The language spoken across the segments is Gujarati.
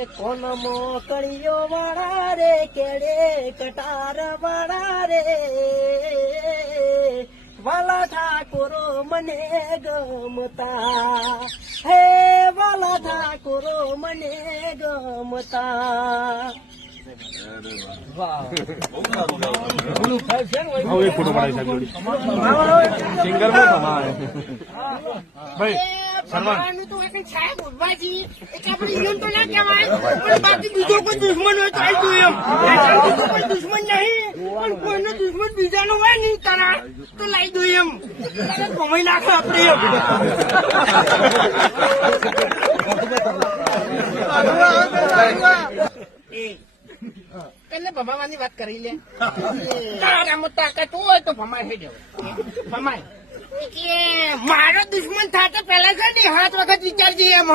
કોન મોકળીઓ વાળા રે કેડે કટાર વાળા રે વાલા ઠાકોરો મને ગમતા હે વાલા ઠાકોરો મને ગમતા સાહેબ ઉભા બાકી બીજો કોઈ દુશ્મન હોય તો આવી એમ કોઈ દુશ્મન નહીં પણ કોઈનો દુશ્મન બીજાનો હોય નહીં તારા તો લાવી દો એમ કમાઈ નાખે આપડે એટલે ભમાવાની વાત કરી લે તારામાં તાકાત હોય તો ભમાય થઈ જવું ભમાય મારો દુશ્મન થતા પેલા છે ને 7 વખત વિચારજે એમ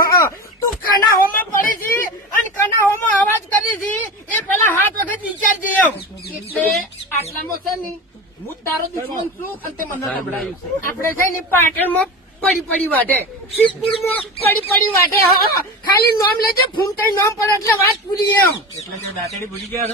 તું કનાહોમાં પડે છે અને કનાહોમાં અવાજ કરે છે એ પેલા 7 વખત વિચારજે એમ એટલે આટલામાં છે ને હું તારો દુશ્મન છું અને તે મને સંભળાયું છે આપણે છે ને પાટણમાં પડી વાટે શિવપુરમાં પડી વાટે હા ખાલી નામ લેજે ફૂમતાઈ નામ પડે એટલે વાત પૂરી એમ એટલે દાંતડી ભૂલી ગયા